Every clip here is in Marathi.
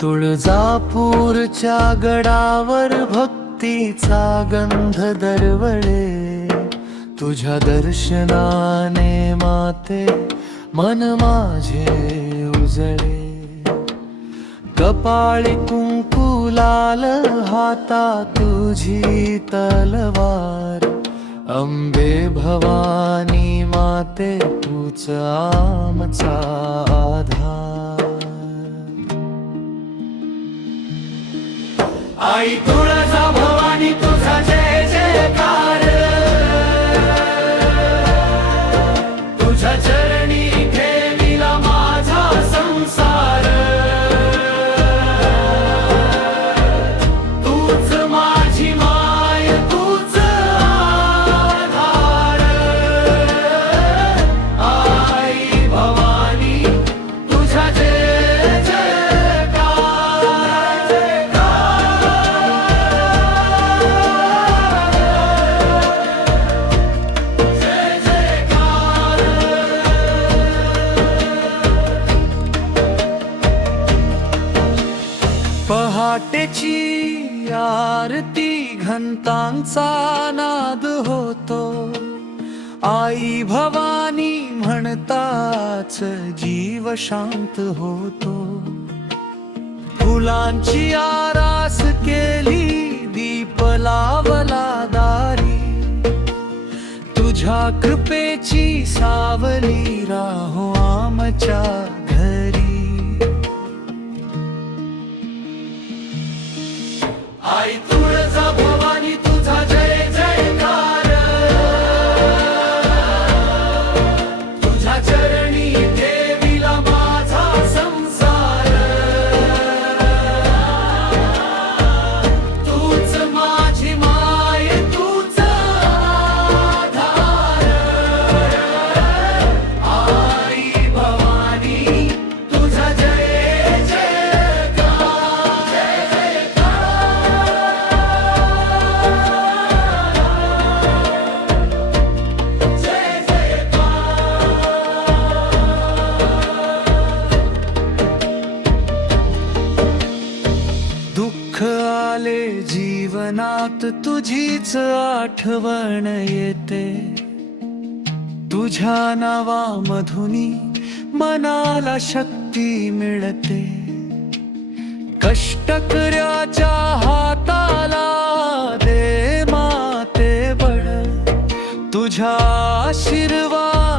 तुळजापूरच्या गडावर भक्तीचा गंध दरवळे, तुझ्या दर्शनाने माते मन माझे उजळे. कपाळी कुंकू लाल, हाता तुझी तलवार, अंबे भवानी माते तूच आमचा आधार. आई तुळजा भवानी तुझा जय जयकार, तुझ्या चरणी ठेविला माझा संसार. तूच माझी माय तूच आधार. आई भवानी तुझा जय जयकार. पहाटेची आरती घंटांचा नाद होतो, आई भवानी म्हणताच जीव शांत होतो. फुलांची आरास केली, दीप लावला दारी, तुझ्या कृपेची सावली राहो आमच्या घरी. आई तुळजा भवानी तुझा जय जयकार, तुझ्या चरणी ठेविला माझा संसार. तूच माझी माय तूच आधार. आई भवानी तुझा जय जयकार. जय दुःख आले जीवनात तुझीच आठवण येते, तुझ्या नावामधुनी मनाला शक्ती मिळते. कष्टकऱ्याच्या हाताला दे माते बळ, तुझ्या आशीर्वादाने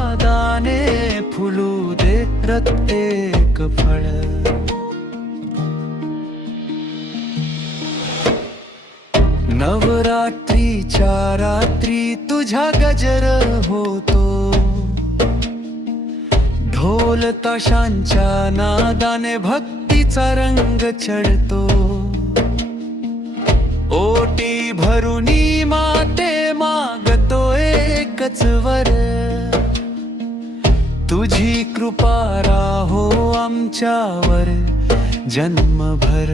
फुलू दे प्रत्येक फळ. नवरात्रीच्या रात्री तुझ्या गजर होतो, ढोल ताशांच्या नादाने भक्तीचा रंग चढतो. ओटी भरुनी माते मागतो एकच वर, तुझी कृपा राहो आमच्यावर जन्मभर.